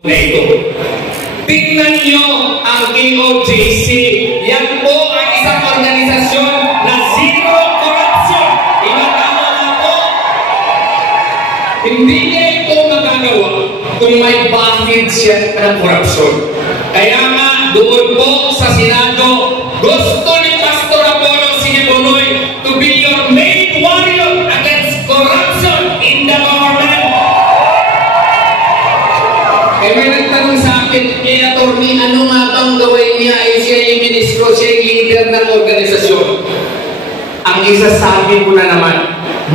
na ito. Tingnan nyo ang KOJC. Yan po ang isang organisasyon na zero corruption. Inatama na po. Hindi niya ito magagawa kung may bakit siya ng korupsyon. Kaya nga, doon po sa Senado, gusto ni Pastor Apollo Sigibuloy to be your main warrior against corruption in the government. Eh, may nagtanong sa akin, attorney, ano nga bang gawin niya? Siya yung ministro, siya yung leader ng organisasyon. Ang isasabi ko na naman,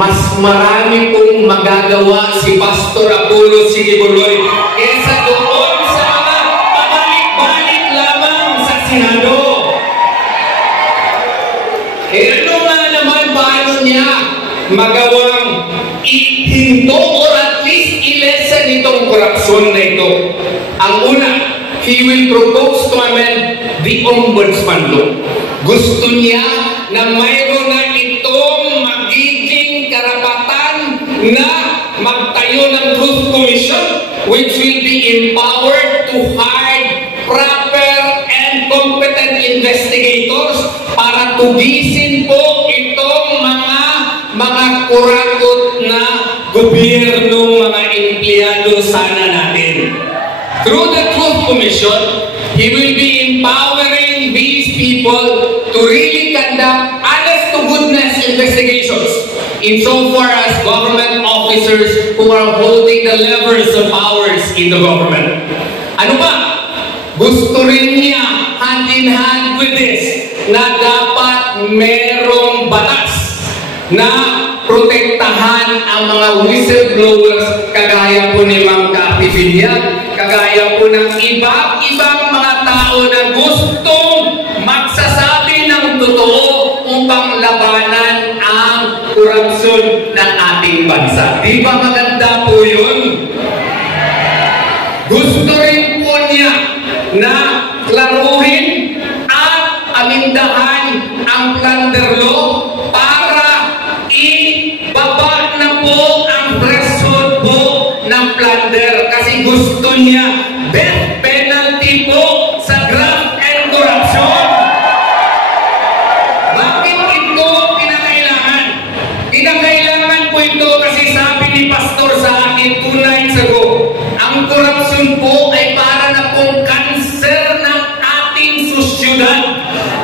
mas marami pong magagawa si Pastor Apollo Sigibuloy kesa doon sa mga pabalik-balik lamang sa Senado. Ano nga naman paano niya magawang ihinto or at least ilesen itong korupsyon na ito? Ang una, he will propose to amend the Ombudsman Law. Gusto niya na mayroon na itong magiging karapatan na magtayo ng Truth Commission which will be empowered to hire proper and competent investigators para tugisin po itong mga kurakot na gobyernong mga empleyado sana natin. Through the Truth Commission, he will be empowering these people to really conduct honest-to-goodness investigations insofar as government officers who are holding the levers of powers in the government. Ano ba? Gusto rin niya hand-in-hand with this na dapat merong batas na protektahan ang mga whistleblowers kagaya po ni Ma'am Cathy Villar, kagaya po ng ibang mga tao na gustong magsasabi ng totoo upang labanan ang korupsyon ng ating bansa. Di ba maganda po yun? Gusto rin po niya na klaruhin at amindahan ang plunder law para ibaba na po ang threshold po ng plunder kasi gusto niya death penalty po sa graft and corruption. Bakit ito kinakailangan? Kinakailangan po ito kasi sabi ni Pastor sa akin 2 nights ago, ang korupsyon po ay para na pong kanser ng ating sosyudad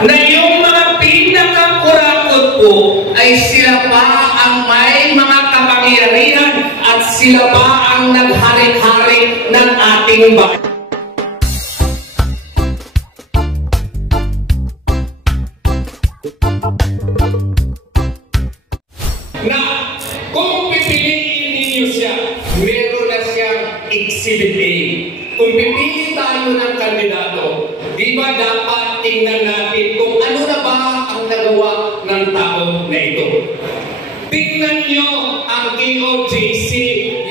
na yung mga pinakakurakot po ay sila pa ang may mga kapangyarihan at sila pa ang naghari-hari ng ating bayan. Na kung pipiliin ninyo siya, meron na siyang Exhibit A. Kung pipili tayo ng kandidato, di ba dapat tingnan natin kung ano na ba ang nagawa ng tao na ito? Tingnan nyo ang KOJC.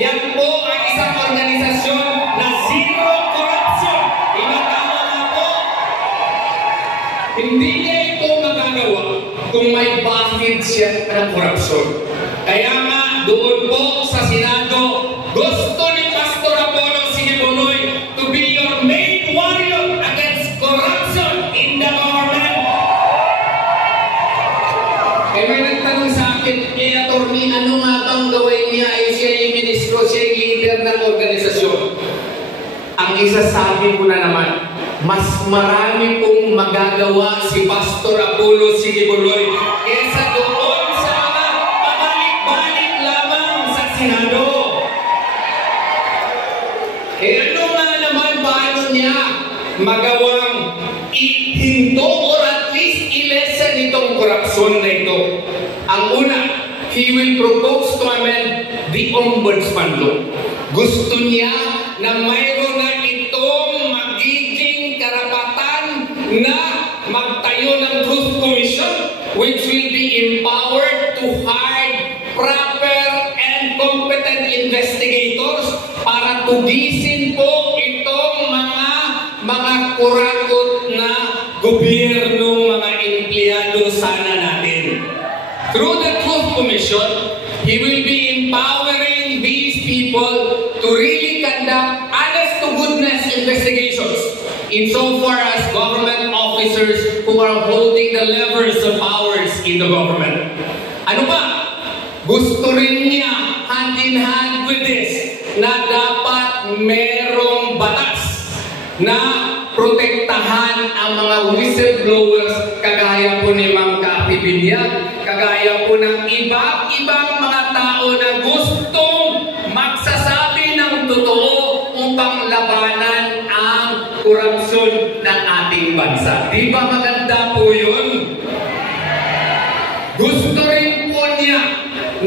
Yan po ang isang organisasyon na zero corruption. Inatama na po. Hindi niya ito magagawa kung may bakit siya ng korupsyon. Kaya nga, doon po sa Senado, gusto ni Pastor Apollo Sigibuloy to be your main warrior against corruption in the government. Eh, may nagtanong sa akin, attorney, ano nga bang gawin niya? Siya yung ministro, siya yung leader ng organisasyon. Ang isasabi ko na naman, mas marami pong magagawa si Pastor Apollo Sigibuloy kesa doon sa mga pabalik-balik lamang sa Senado. Ano nga naman paano niya magawang ihinto or at least ilesen itong korupsyon na ito? Ang una, he will propose to amend the Ombudsman Law. Gusto niya na mayroon na itong magiging karapatan na magtayo ng Truth Commission which will be empowered to hire proper and competent investigators para tugisin po itong mga kurakot na gobyernong mga empleyado sana natin. Through the Truth Commission, he will be empowering these people to really conduct honest-to-goodness investigations insofar as government officers who are holding the levers of powers in the government. Ano ba? Gusto rin niya hand in hand with this na dapat merong batas na protektahan ang mga whistleblowers kagaya po ni Ma'am Cathy Binyag, kagaya po ng ibang mga tao na gustong magsasabi ng totoo upang labanan ang korupsyon ng ating bansa. Di ba maganda po yun? Gusto rin po niya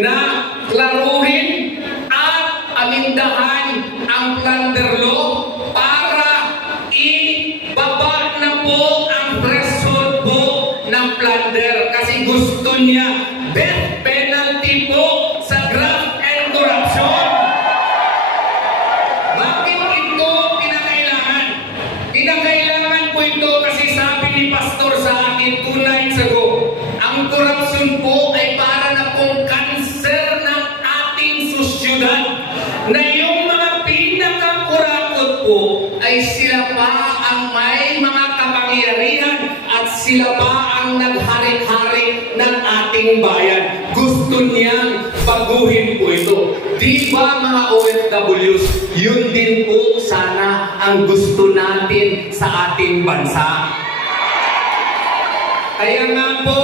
na klaruhin at amindahan ang plunder law para ibaba na po ang threshold po ng plunder kasi gusto niya death penalty po sa graft and corruption. Bakit ito kinakailangan? Kinakailangan po ito kasi sabi ni Pastor sa akin 2 nights ago, ang korupsyon po ay para na pong kanser ng ating sosyedad na yung mga pinakakurakot po ay sila pa ang may mga kapangyarihan at sila pa ang naghari-hari ng ating bayan. Gusto niyang baguhin po ito. Di ba mga OFWs, yun din po sana ang gusto natin sa ating bansa. Kaya nga po,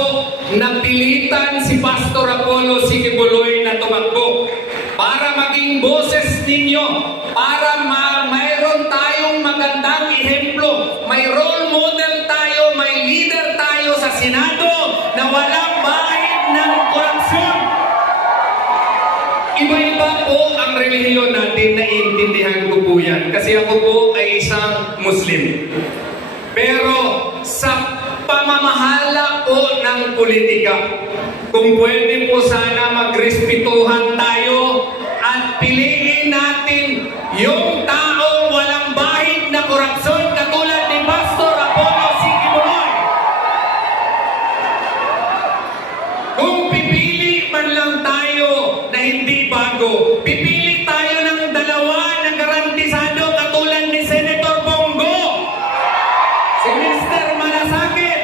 napilitan si Pastor Apollo Sikibuloy na tumakbo para maging boses ninyo, para mayroon tayong magandang ehemplo, may role model tayo, may leader tayo sa Senado na walang bahid ng korupsyon. Iba-iba po ang relihiyon natin, naiintindihan ko po yan. Kasi ako po ay isang Muslim. Pero sa pamamahala po ng politika, kung pwede po sana magrespetuhan tayo at piliin natin yung taong walang bahid na korupsyon katulad ni Pastor Apollo Sikibuloy. Kung pipili man lang tayo na hindi bago, pipili tayo ng dalawa na garantisado katulad ni Senator Bongo, si Mr. Malasakit.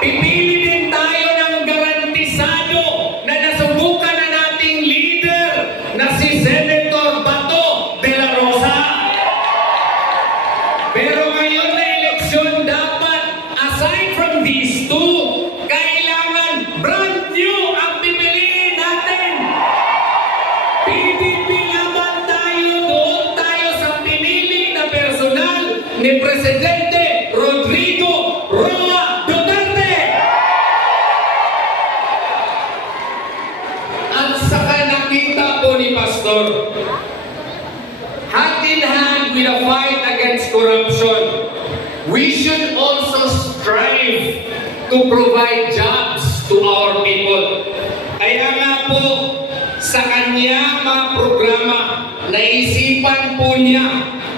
Pipili din tayo ng garantisado na nasubukan na nating leader na si Senator Bato de la Rosa. Pero ngayon na eleksyon, dapat aside from these two, kailangan brand new ang pipiliin natin. PDP laban tayo, doon tayo sa pinili na personal ni Presidente Rodrigo Roa Duterte. At saka nakita po ni Pastor, hand in hand with the fight against corruption, we should also strive to provide jobs to our people. Kaya nga po, sa kanya mga programa, naisipan po niya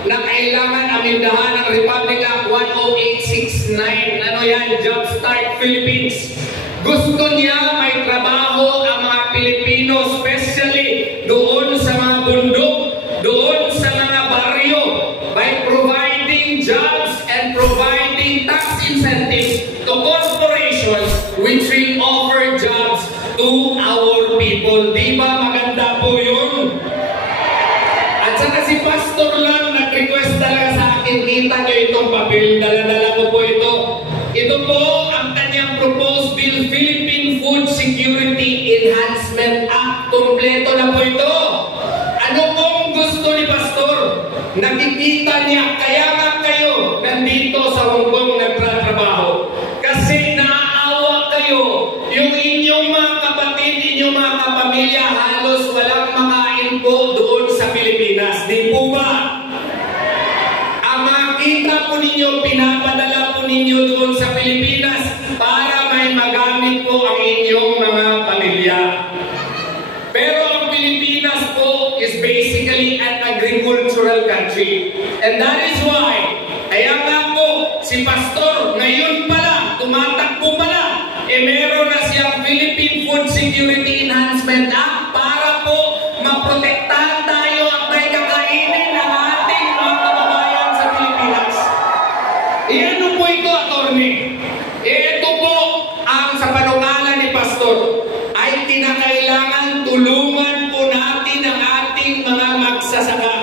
na kailangan amindahan ang Republic Act 10869. Ano yan? Job Start Philippines. Gusto niya may trabaho ang mga Pilipino, especially doon sa mga bundok, doon sa mga baryo, by providing jobs and providing tax incentives to corporations which will offer jobs to our people. Di ba maganda po yun? At saka si Pastor lang nag-request talaga sa akin, kita nyo itong papel, dala-dala ko po ito. Ito po ang kanyang proposed bill, Philippine Food Security Enhancement Act. Kompleto na po ito. Ano pong gusto ni Pastor? Nakikita niya, kaya nga kayo nandito sa Hong Kong nagtatrabaho. Kasi naaawa kayo, yung inyong mga kapatid, inyong mga kapamilya, halos walang makain po doon sa Pilipinas. Di po ba? Ang makita po ninyo, pinapadala po ninyo doon sa Pilipinas para may magamit po ang inyong mga pamilya. Pero ang Pilipinas po is basically an agricultural country. And that is why, kaya nga po, si Pastor, ngayon pala, tumatakbo pala, meron na siyang Philippine Food Security Enhancement Act para po maprotektahan tayo at may kakainin ang ating mga kababayan sa kami. Ito po ang sa panungala ni Pastor ay kinakailangan tulungan po natin ang ating mga magsasaka.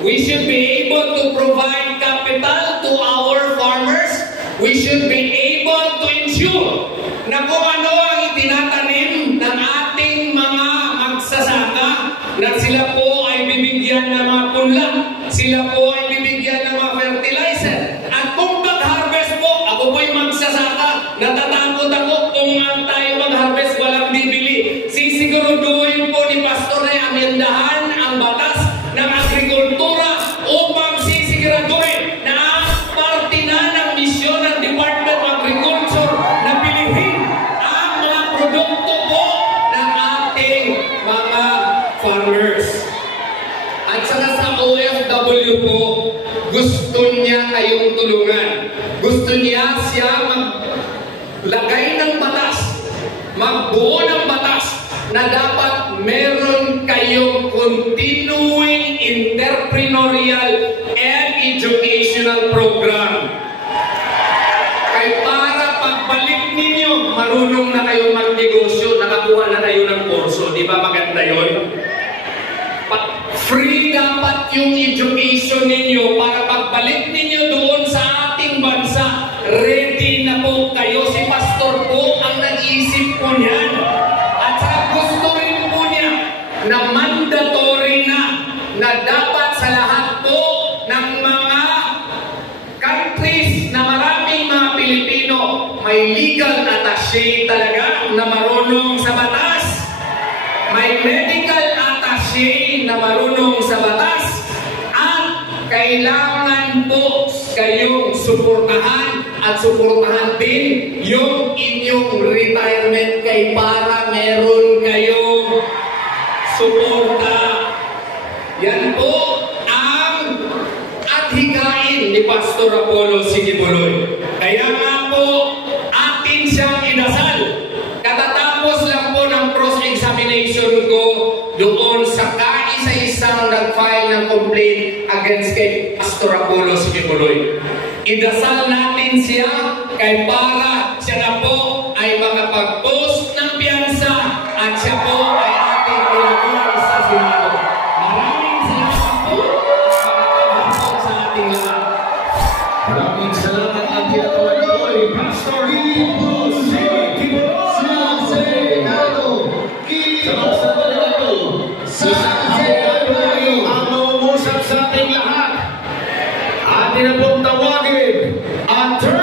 We should be able to provide capital to our farmers. We should be able to ensure na kung ano ang itinatanim ng ating mga magsasaka, na sila po ay bibigyan ng mga punla, sila po ay bibigyan ng mga fertilizer. At kung mag-harvest po, ako po'y magsasaka, natatakot ako kung tayo mag-harvest walang bibili. Sisiguraduhin po ni Pastor na amendahan ang batas ng agrikultura upang sisiguraduhin na ang parte na ng misyon ng Department of Agriculture na pilihin ang mga produkto po ng ating mga farmers. At saka sa OFW po, gusto niya kayong tulungan. Gusto niya siya maglagay ng batas, magbuo ng batas na dapat meron kayong continuing entrepreneurial and educational program. Kaya para pagbalik ninyo, marunong na kayo magnegosyo, nakakuha na kayo ng kurso. Di ba maganda yun? Free dapat yung education ninyo para pagbalik ninyo doon sa ating bansa. Ready na po kayo. Si Pastor po ang nag-isip po niyan. At saka gusto rin po niya na mandatory na dapat sa lahat po ng mga countries na maraming mga Pilipino may legal attaché talaga na marunong sa batas. May medical attaché na marunong sa batas. At kailangan po kayong suportahan at suportahan din yung inyong retirement kay para meron kayong suporta. Yan po ang adhikain ni Pastor Apollo Sigibuloy. Kaya nga po atin siyang inasal. Katatapos lang po ng cross-examination ko doon sa kaisa-isang nag-file ng complaint against kay Pastor Apollo Sigibuloy. Idasal natin siya kay para siya na po ay makapag-post ng piyansa at siya po ay ating ilagay sa Senado. Maraming salamat po sa ating lahat. Maraming salamat ang tinatawag ko ay Pastor Apollo Sigibuloy sa Senado. Sa Senado. Sa Senado ang maungusap sa ating lahat. Atin na pong tawagin, Attorney